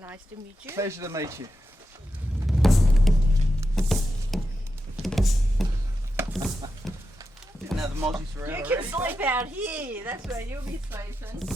Nice to meet you. Pleasure to meet you. Didn't have the mozzies around. You can sleep out here. That's where you'll be sleeping.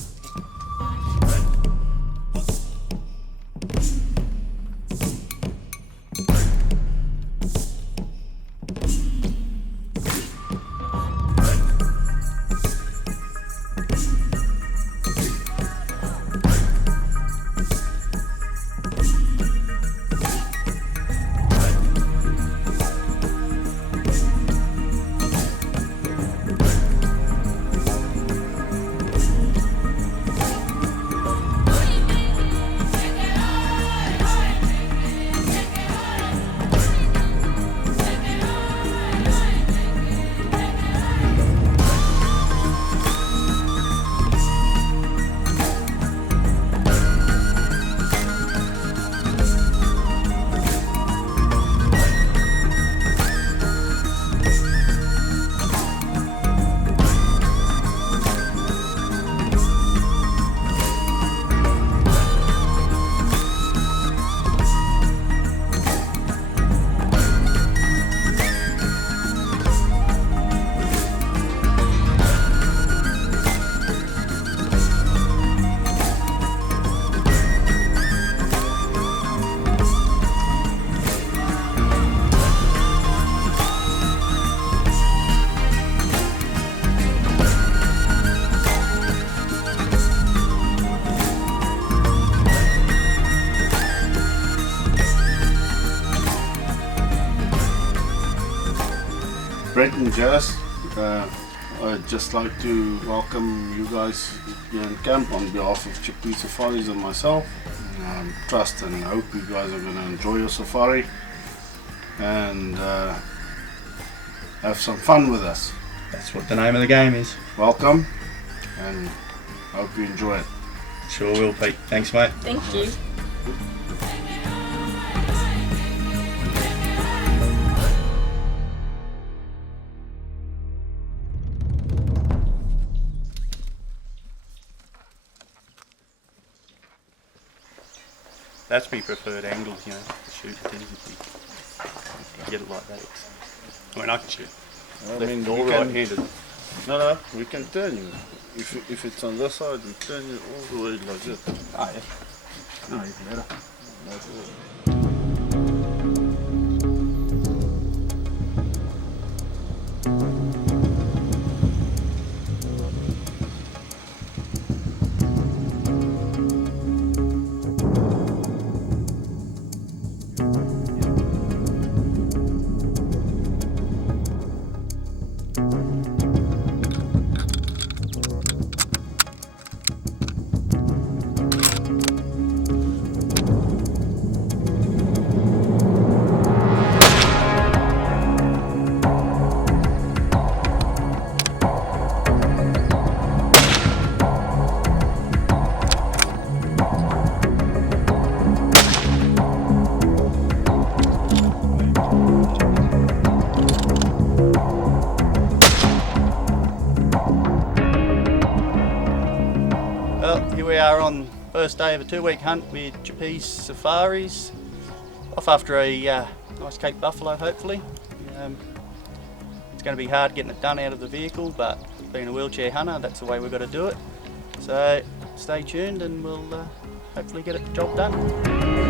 Brett and Jazz, I'd just like to welcome you guys here in camp on behalf of Tshipise Safaris and myself. Trust and hope you guys are going to enjoy your safari and have some fun with us. That's what the name of the game is. Welcome and hope you enjoy it. Sure will, Pete. Thanks, mate. Thank you. That's my preferred angle, you know, to shoot things. If you get it like that. I mean, I can shoot. I mean, all right-handed. No, we can turn you. If it's on this side, we turn you all the way like this. Ah, yeah. No, even better. That's it. Well, here we are on first day of a 2-week hunt with Tshipise Safaris. Off after a nice Cape buffalo, hopefully. It's going to be hard getting it done out of the vehicle, but being a wheelchair hunter, that's the way we've got to do it. So stay tuned and we'll hopefully get the job done.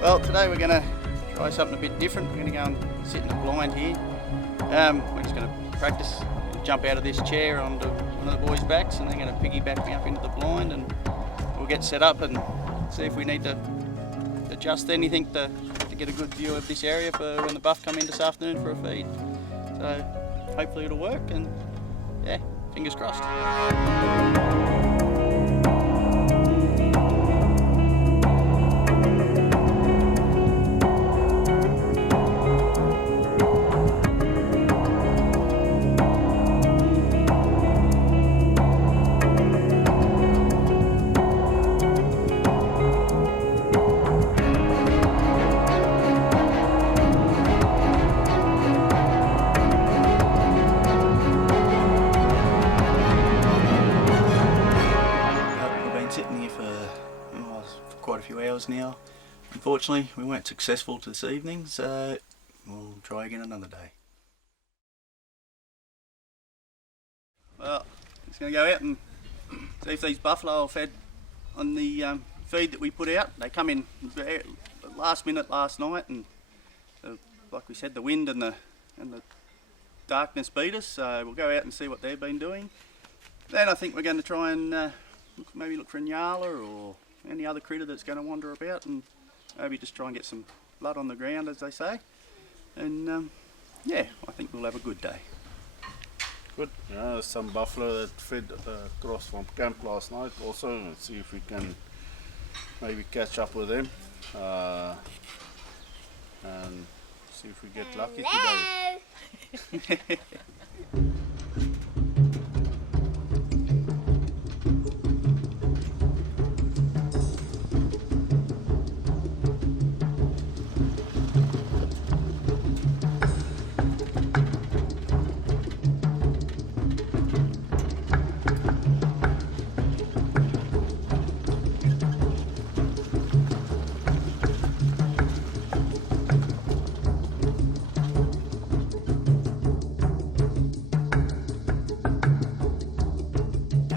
Well, today we're going to try something a bit different. We're going to go and sit in the blind here. We're just going to practice and jump out of this chair onto one of the boys' backs, and they're going to piggyback me up into the blind, and we'll get set up and see if we need to adjust anything to get a good view of this area for when the buff come in this afternoon for a feed. So hopefully it'll work, and yeah, fingers crossed. Quite a few hours now. Unfortunately, we weren't successful this evening, so we'll try again another day. Well, just going to go out and see if these buffalo are fed on the feed that we put out. They come in last minute last night, and like we said, the wind and the darkness beat us, so we'll go out and see what they've been doing. Then I think we're going to try and maybe look for a nyala or any other critter that's going to wander about, and maybe just try and get some blood on the ground, as they say. And yeah, I think we'll have a good day. Good. There's some buffalo that fed across from camp last night also. Let's see if we can maybe catch up with them and see if we get lucky today.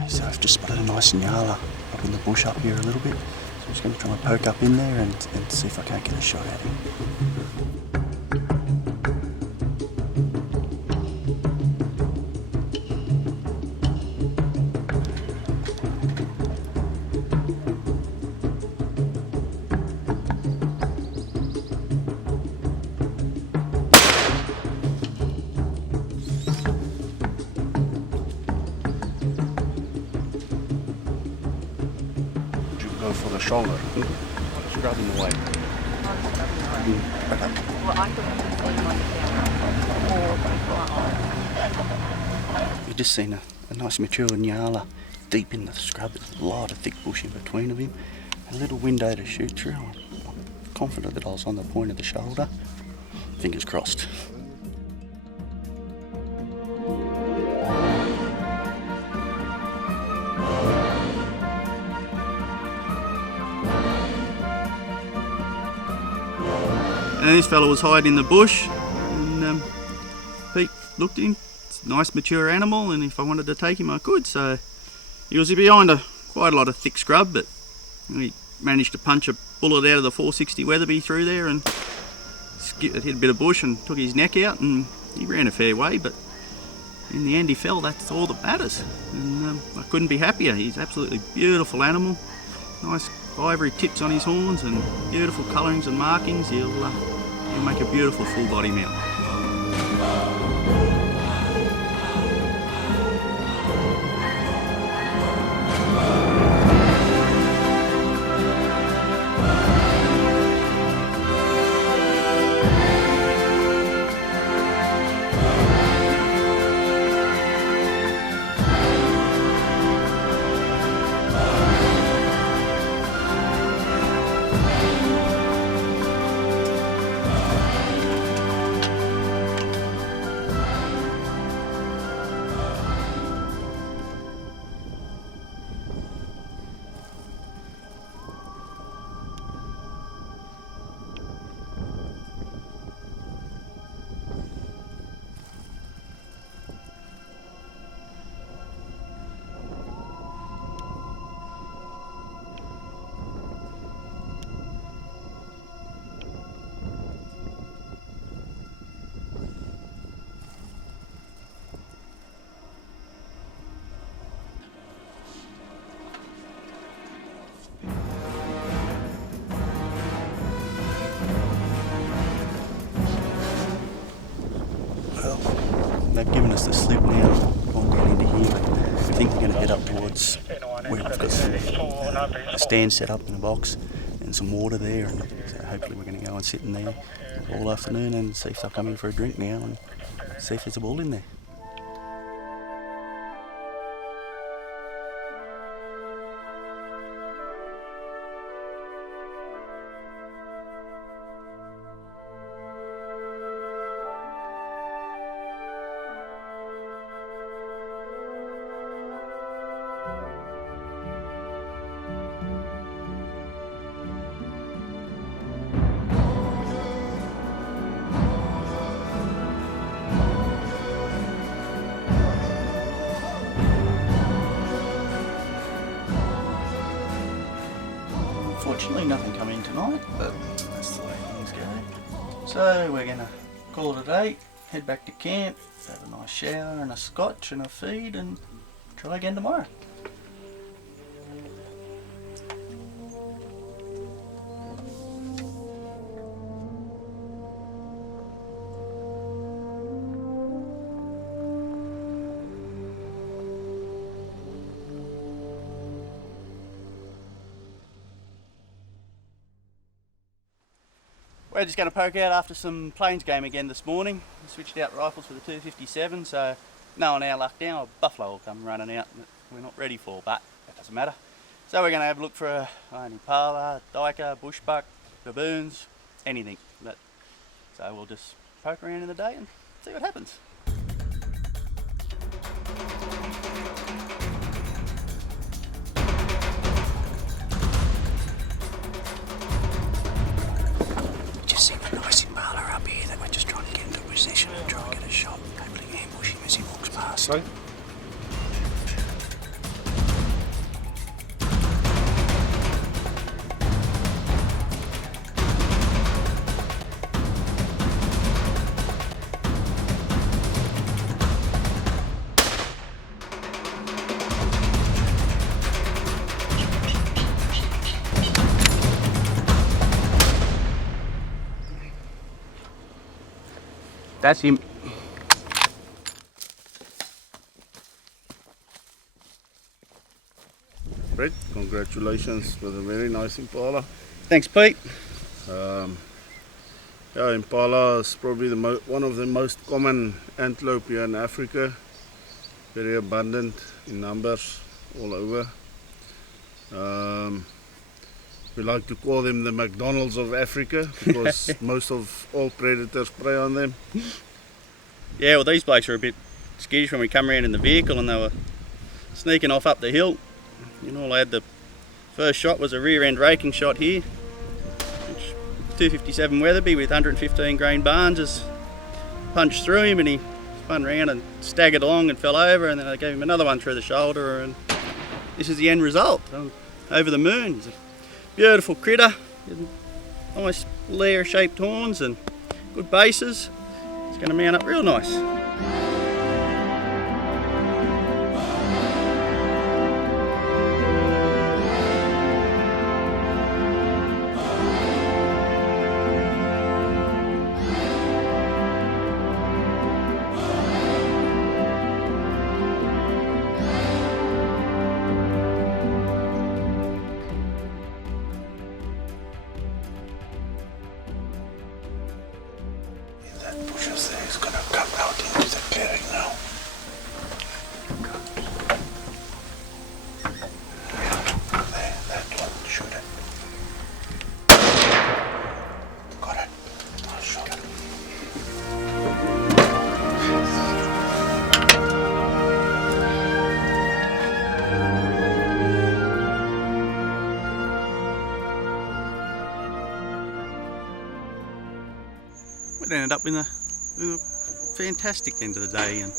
So I've just spotted a nice nyala up in the bush up here a little bit. So I'm just going to try and poke up in there and see if I can't get a shot at him. Go for the shoulder. Scrub him away. We've just seen a nice mature nyala deep in the scrub. There's a lot of thick bush in between of him. A little window to shoot through. I'm confident that I was on the point of the shoulder. Fingers crossed. And this fella was hiding in the bush, and Pete looked at him. It's a nice mature animal, and if I wanted to take him I could. So he was behind quite a lot of thick scrub, but he managed to punch a bullet out of the 460 Weatherby through there and hit a bit of bush and took his neck out, and he ran a fair way, but in the end he fell. That's all that matters, and I couldn't be happier. He's an absolutely beautiful animal, nice ivory tips on his horns and beautiful colourings and markings. He'll make a beautiful full body mount. They've given us the slip now on down into here. I think we're going to head up towards where we've got a stand set up in a box and some water there, and so hopefully we're going to go and sit in there all afternoon and see if they'll come in for a drink now and see if there's a bull in there. Unfortunately nothing come in tonight, but that's the way things go. So we're going to call it a day, head back to camp, have a nice shower and a scotch and a feed, and try again tomorrow. We're just going to poke out after some plains game again this morning. We switched out rifles for the 257, so knowing our luck now, a buffalo will come running out that we're not ready for, but that doesn't matter. So we're going to have a look for an impala, duiker, bushbuck, baboons, anything. So we'll just poke around in the day and see what happens. And try and get a shot, hopefully ambush him as he walks past. Sorry? That's him. Brett, congratulations with a very nice impala. Thanks, Pete. Yeah, impala is probably one of the most common antelope here in Africa. Very abundant in numbers all over. We like to call them the McDonald's of Africa because most of all predators prey on them. Yeah, well these blokes were a bit skittish when we come around in the vehicle and they were sneaking off up the hill. You know, I had the first shot was a rear end raking shot here, which 257 Weatherby with 115 grain barns just punched through him, and he spun round and staggered along and fell over, and then I gave him another one through the shoulder, and this is the end result. I'm over the moon. He's a beautiful critter, nice layer shaped horns and good bases. It's going to mount up real nice. Bushes there is going to come out into the clearing now. There, that one, shoot it. Got it. I'll shoot it. It ended up in a fantastic end of the day, and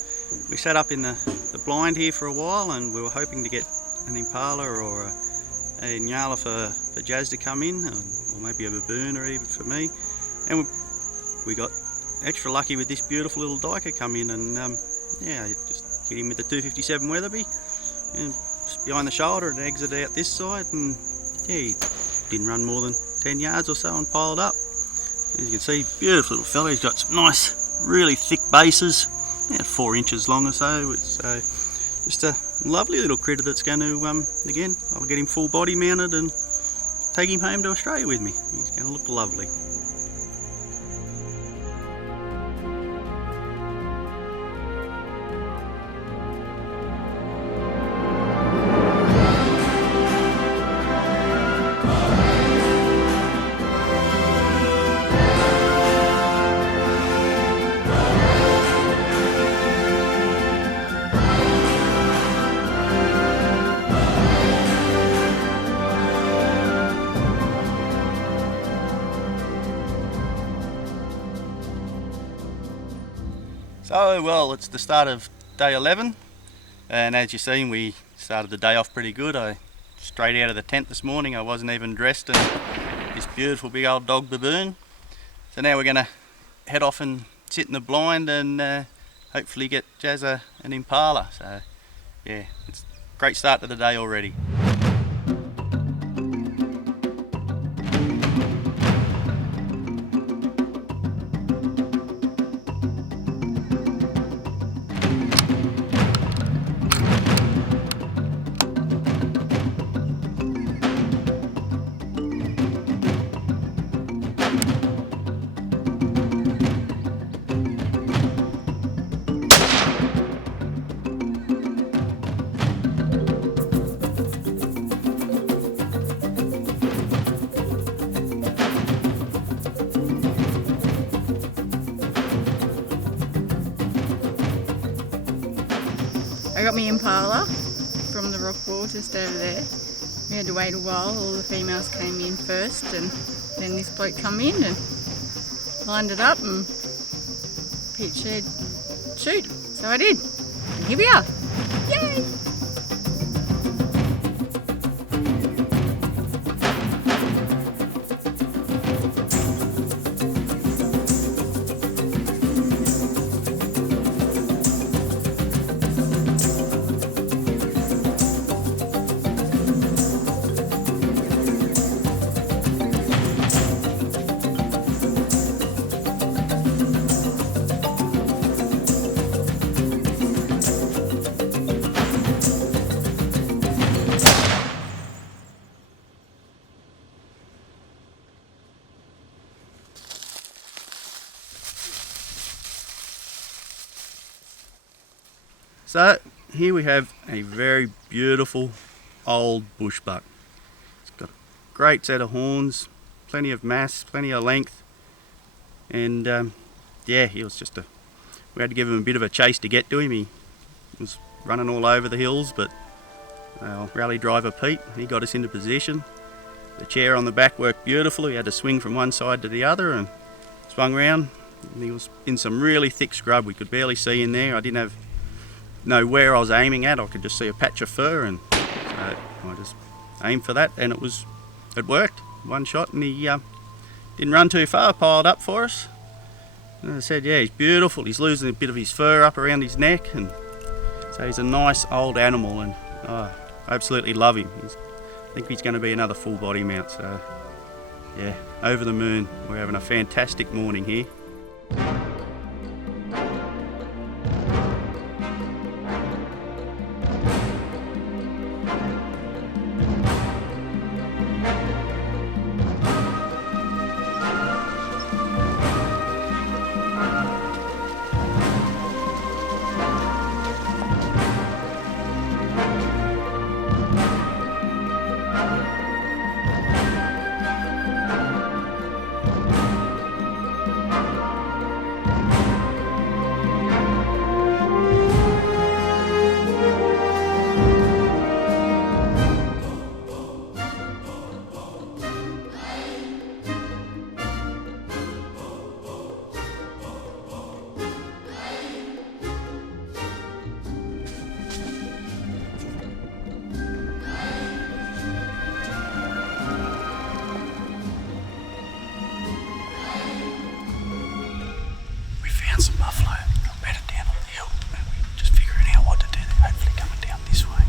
we sat up in the blind here for a while, and we were hoping to get an impala or a nyala for Jazz to come in, or maybe a baboon or even for me, and we got extra lucky with this beautiful little diker come in, and yeah, it just hit him with the 257 Weatherby and just behind the shoulder and exited out this side, and yeah, he didn't run more than 10 yards or so and piled up. As you can see, beautiful little fella. He's got some nice, really thick bases, about 4 inches long or so. It's just a lovely little critter that's going to, again, I'll get him full body mounted and take him home to Australia with me. He's going to look lovely. So, well, it's the start of day 11, and as you've seen, we started the day off pretty good. I straight out of the tent this morning, I wasn't even dressed in this beautiful big old dog baboon. So now we're going to head off and sit in the blind and hopefully get Jazz an impala. So yeah, it's a great start to the day already. I got my impala from the rock wall just over there. We had to wait a while, all the females came in first, and then this bloke come in and lined it up, and Pete said, shoot. So I did. And here we are. Yay! So here we have a very beautiful old bushbuck. It's got a great set of horns, plenty of mass, plenty of length, and yeah, he was just we had to give him a bit of a chase to get to him. He was running all over the hills, but our rally driver Pete, he got us into position, The chair on the back worked beautifully. He had to swing from one side to the other and swung round. And he was in some really thick scrub. We could barely see in there. I didn't know where I was aiming at. I could just see a patch of fur, and so I just aimed for that, and it worked. One shot, and he didn't run too far, piled up for us. And I said, yeah, he's beautiful. He's losing a bit of his fur up around his neck, and so he's a nice old animal, and I absolutely love him. I think he's going to be another full body mount, so yeah, over the moon. We're having a fantastic morning here. Some buffalo bedded down on the hill, and we're just figuring out what to do. They're hopefully coming down this way.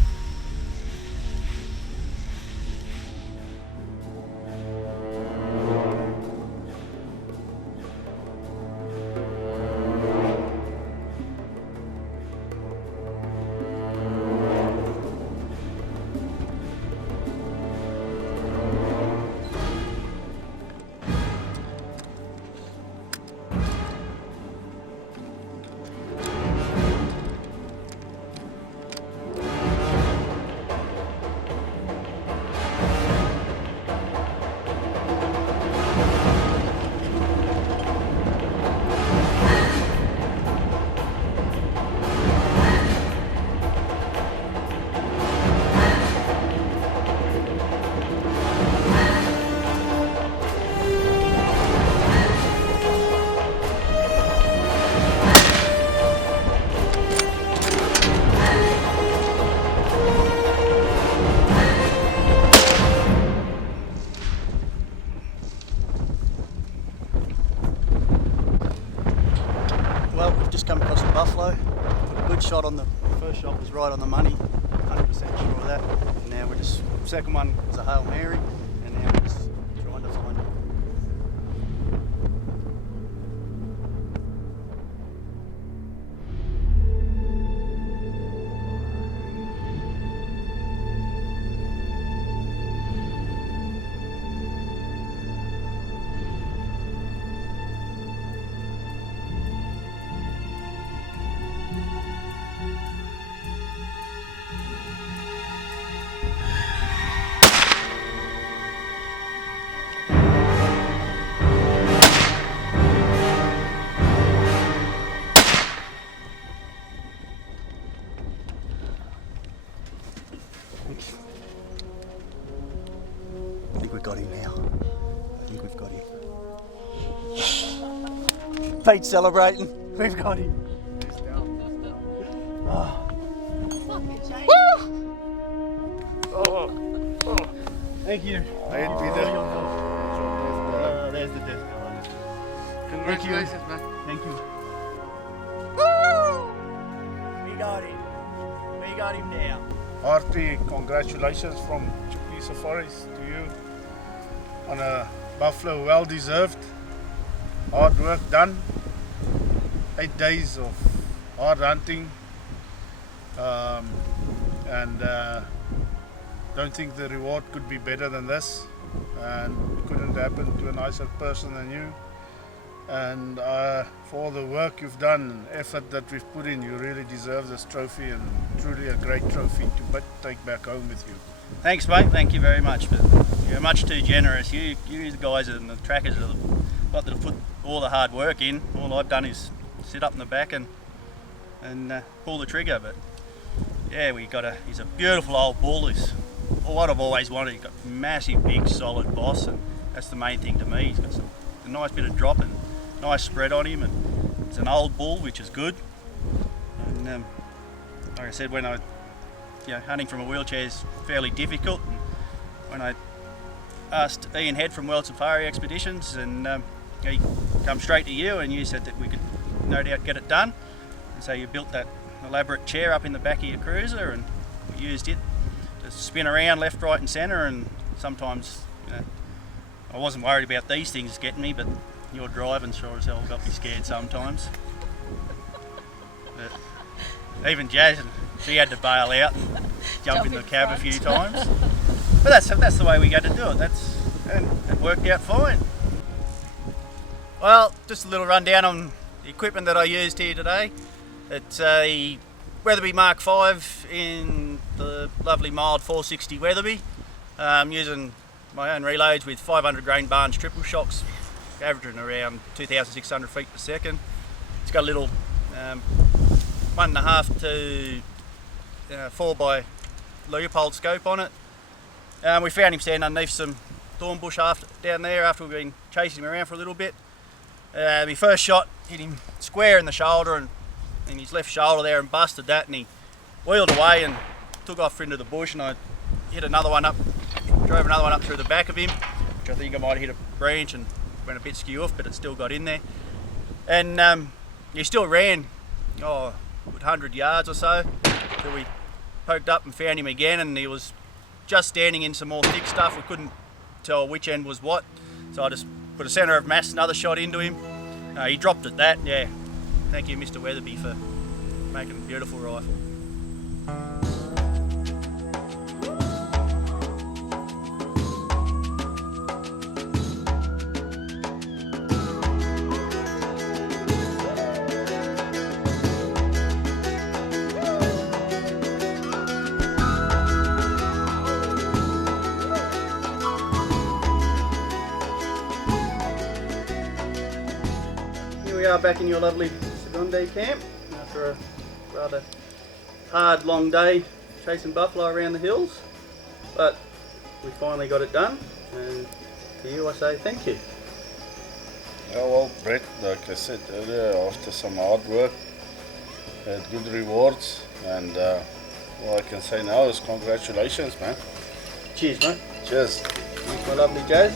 Well, we've just come across a buffalo. Put a good shot on the first shot, was right on the money, 100% sure of that. And now we're just, second one was a Hail Mary, and now we're just trying to find it. I think we've got him now. I think we've got him. Pete's celebrating. We've got him. Oh. Oh. Thank you. I'd be there. There's the death colour. Congratulations, man. Thank you. Woo! We got him. We got him now. Hearty congratulations from Tshipise Safaris to you on a buffalo, well deserved. Hard work done. 8 days of hard hunting, and don't think the reward could be better than this, and it couldn't happen to a nicer person than you. And for all the work you've done and effort that we've put in, you really deserve this trophy, and truly a great trophy to take back home with you. Thanks, mate. Thank you very much. But you're much too generous. You the guys and the trackers are the lot that have put all the hard work in. All I've done is sit up in the back and pull the trigger. But yeah, he's a beautiful old bull. He's what I've always wanted. He's got a massive, big, solid boss, and that's the main thing to me. He's got a nice bit of drop and nice spread on him, and it's an old bull, which is good. And like I said, when hunting from a wheelchair is fairly difficult. And when I asked Ian Head from World Safari Expeditions, and he come straight to you, and you said that we could no doubt get it done. And so you built that elaborate chair up in the back of your cruiser, and we used it to spin around left, right and centre. And sometimes I wasn't worried about these things getting me, but your driving sure as hell got me scared sometimes. But even Jazz, she had to bail out and jump in the cab a few times. But that's the way we got to do it. And it worked out fine. Well, just a little rundown on the equipment that I used here today. It's a Weatherby Mark V in the lovely mild 460 Weatherby. I'm using my own reloads with 500 grain Barnes triple shocks, averaging around 2,600 feet per second. It's got a little 1.5 to 4 by Leopold scope on it. We found him standing underneath some thorn bush down there after we've been chasing him around for a little bit. My first shot hit him square in the shoulder and in his left shoulder there, and busted that, and he wheeled away and took off into the bush, and I drove another one up through the back of him, which I think I might have hit a branch and went a bit skew off, but it still got in there. And he still ran 100 yards or so till we poked up and found him again, and he was just standing in some more thick stuff. We couldn't tell which end was what, so I just put a centre of mass, another shot into him. He dropped at that. Yeah, thank you, Mr. Weatherby, for making a beautiful rifle. We are back in your lovely Segonde camp after a rather hard, long day chasing buffalo around the hills, but we finally got it done, and to you I say thank you. Yeah, well, Brett, like I said earlier, after some hard work, had good rewards, and all I can say now is congratulations, man. Cheers, mate. Cheers. Thanks, my lovely Jazz.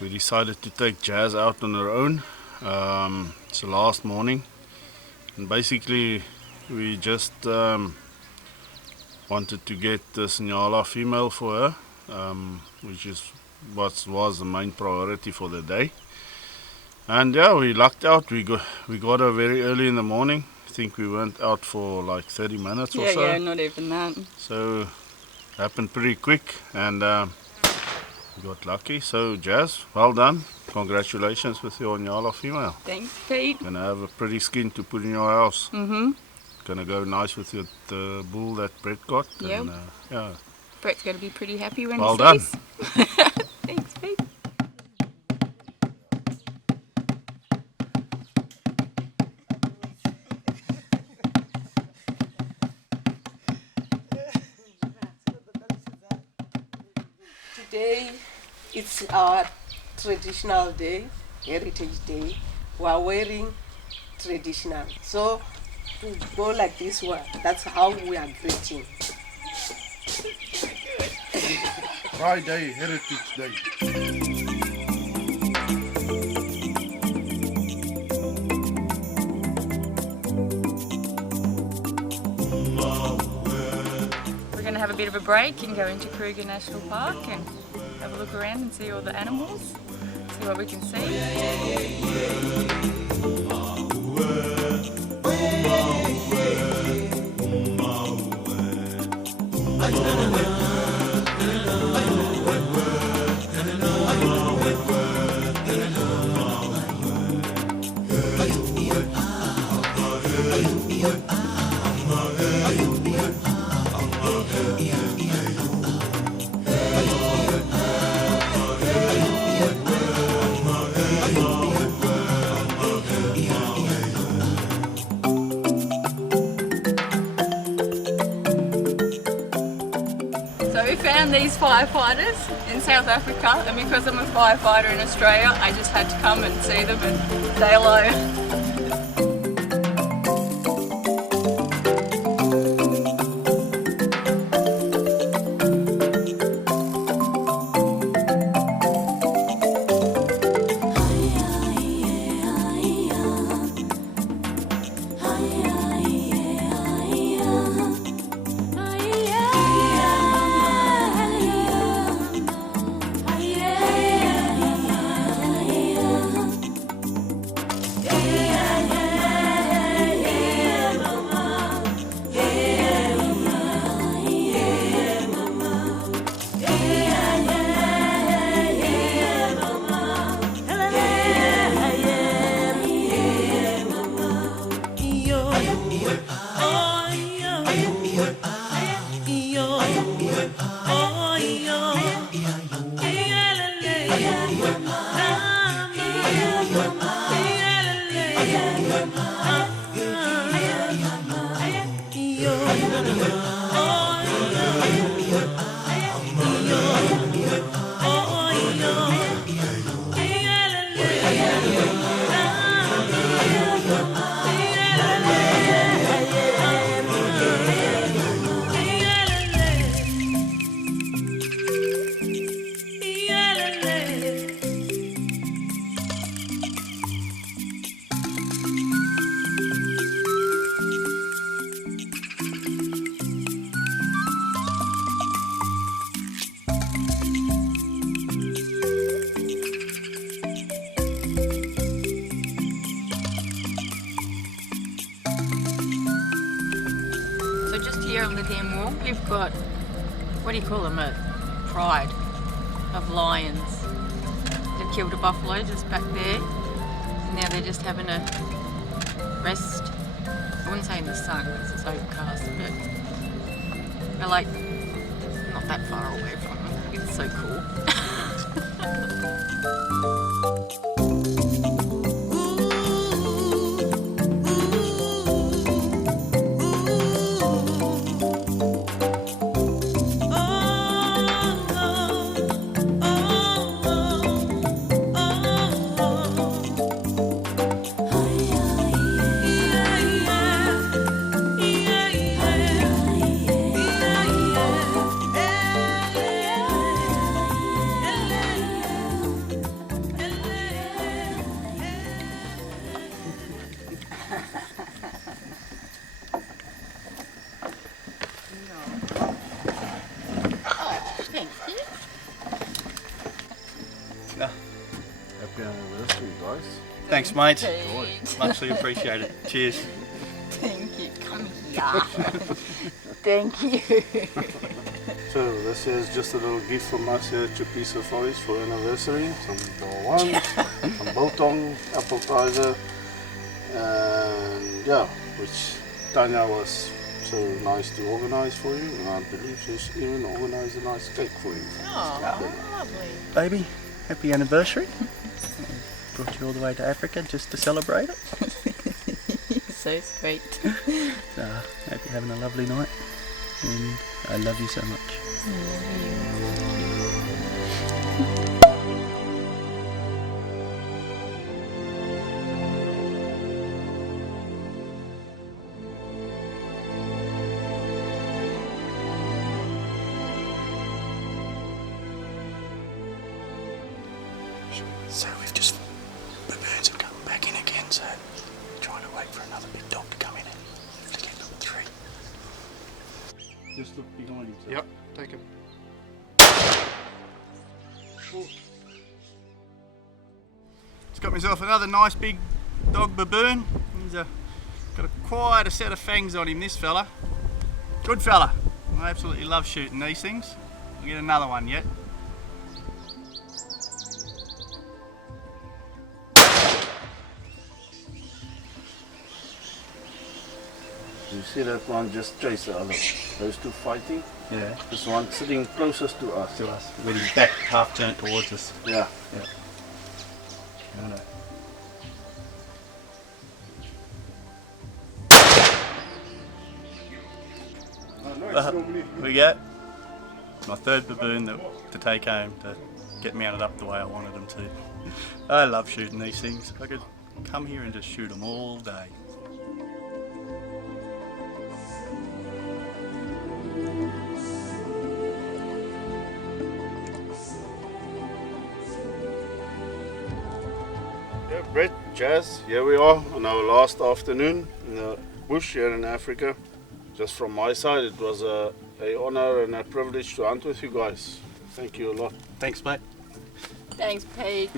We decided to take Jazz out on her own. It's the last morning, and basically we just wanted to get this Nyala female for her, which is what was the main priority for the day. And yeah, we lucked out. We got her very early in the morning. I think we went out for like 30 minutes or so. Yeah, not even that. So happened pretty quick, and we got lucky. So Jazz, well done. Congratulations with your Nyala female. Thanks, Pete. Gonna have a pretty skin to put in your house. Mm-hmm. Gonna go nice with the bull that Brett got. Yep. And, yeah. Brett's going to be pretty happy when Well he done. sees. Thanks, Pete. Today it's our traditional day, Heritage Day. We are wearing traditional. So to go like this one, that's how we are greeting. Friday, Heritage Day. bit of a break and go into Kruger National Park and have a look around and see all the animals, see what we can see. So we found these firefighters in South Africa, and because I'm a firefighter in Australia, I just had to come and see them and say hello. Here on the dam wall, we've got, what do you call them, a pride of lions that killed a buffalo just back there, and now they're just having a rest. I wouldn't say in the sun because it's overcast, but they're like not that far away from them. It's so cool. Happy anniversary, guys. Thanks, mate. Pete. Muchly appreciated. Cheers. Thank you. Come here. Thank you. So this is just a little gift from us here at Tshipise Safaris for anniversary. Some Dawans, some biltong, appetizer, and yeah, which Tanya was so nice to organise for you, and I believe she's even organised a nice cake for you. Oh, lovely. Baby, happy anniversary. Brought you all the way to Africa just to celebrate it. So sweet. So, hope you're having a lovely night, and I love you so much. I love you. So the birds have come back in again, so trying to wait for another big dog to come in and to get number 3. Just look behind him. Yep, take him. Just got myself another nice big dog baboon. He's got quite a set of fangs on him, this fella. Good fella. I absolutely love shooting these things. We'll get another one yet. You see that one just chase the other. Those two fighting. Yeah. This one sitting closest to us. With his back half turned towards us. Yeah. We go. My third baboon to take home to get mounted up the way I wanted them to. I love shooting these things. I could come here and just shoot them all day. Yeah, Brett, Jazz, here we are on our last afternoon in the bush here in Africa. Just from my side, it was a honor and a privilege to hunt with you guys. Thank you a lot. Thanks, mate. Thanks, Pete.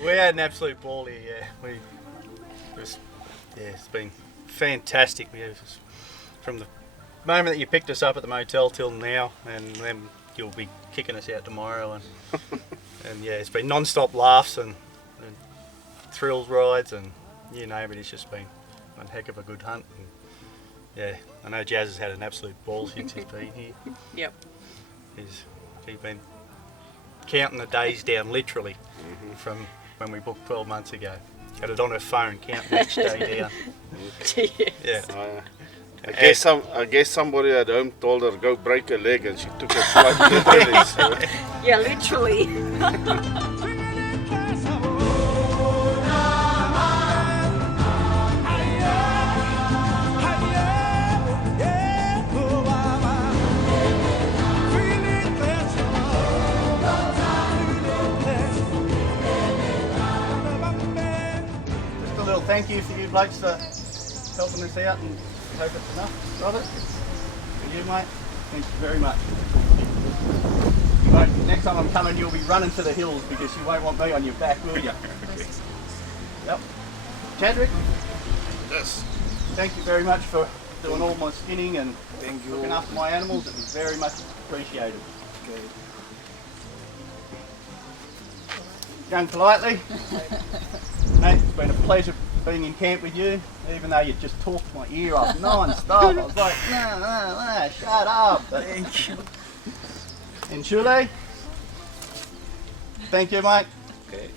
We had an absolute ball here, yeah. It's been fantastic. From the moment that you picked us up at the motel till now, and then you'll be kicking us out tomorrow, and yeah, it's been non-stop laughs and thrills rides, and you name it. It's just been one heck of a good hunt. And yeah, I know Jazz has had an absolute ball since he's been here. Yep. He's been counting the days down literally from when we booked 12 months ago. Had it on her phone, counting each day down. Yeah. I guess somebody at home told her go break a leg, and she took it quite literally. So. Yeah, literally. Just a little thank you for you blokes for helping us out, and hope it's enough, Robert. For you, mate, thank you very much. Next time I'm coming, you'll be running to the hills because you won't want me on your back, will you? Yep. Chadwick? Yes. Thank you very much for doing all my skinning and looking after my animals. It was very much appreciated. Going politely. Mate, it's been a pleasure being in camp with you, even though you just talked my ear off non-stop. I was like, no, shut up. Thank you. And Chule, thank you, mate. Okay.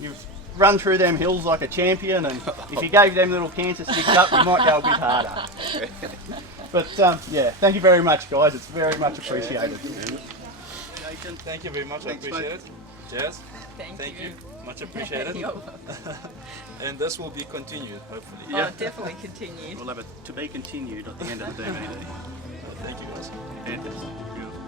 You've run through them hills like a champion, and if you gave them little cancer sticks up, we might go a bit harder. But yeah, thank you very much, guys. It's very much appreciated. Thank you very much. Thanks, I appreciate mate. it. Jazz, Thank you. Much appreciated. You're welcome. And this will be continued, hopefully. Oh, definitely continued. We'll have it to be continued at the end of the DVD. Thank you, guys. Fantastic. Beautiful.